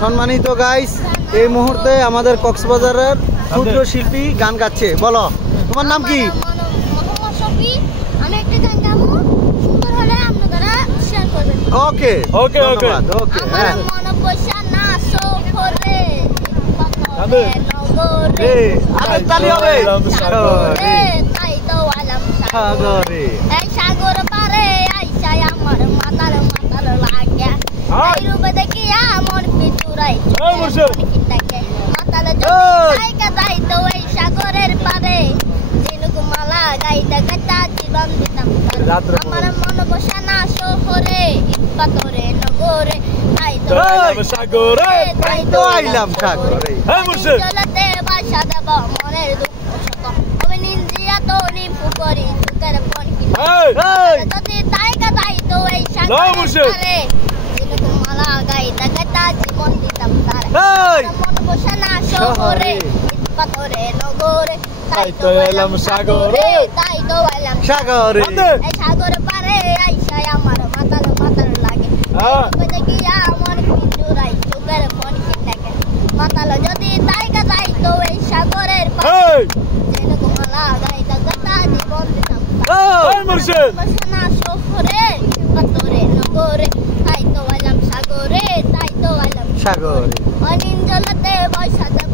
সম্মানিত গাইস, এই মুহূর্তে আমাদের কক্সবাজারের ক্ষুদ্র শিল্পী গান গাচ্ছে। বলো, তোমার নাম কি? ওকে ওকে ওকে ওকে। হ্যাঁ, তালি হবে। সাগরে সাগর পারে আইসায় আমার মাতাল মাতাল লাগে রূপ দেখিয়া মন পিছুরাই মাতাল জায়গা যাইতো এই সাগরের পারে ঝিনুক মালা গাইতে গাইতা জীবন দিতাম আমার মন বসে না শহরে পাথরে নগরে সাগরে তাই তো আইলাম সাগরে। জলতে বাসা দেব মনের দুঃখ শত আমি নিঞ্জিয়া তো নিপু করি চুকের পন যদি তাইকা যাইতো এই সাগরে ঝিনুক মালা গাইতে গাইতা জীবন দিতাম তারে মন বসে না শহরে পাথরে নগরে তাই তো এলাম সাগরে তাই তো এলাম সাগরে এই সাগর পারে আইসায় আমার মাতাল মাতাল লাগে দেখিয়া মন পিছুরাই চুকের পন কিটাকে মাতাল যদি তাইকা যাইতো এই সাগরের পারে ঝিনুক মালা গাইতে গাইতা জীবন দিতাম না শহরে পাথরে নগরে তাই তো এলাম সাগরে তাই তো এলাম সাগরে অনিন জলতে বৈশা দেব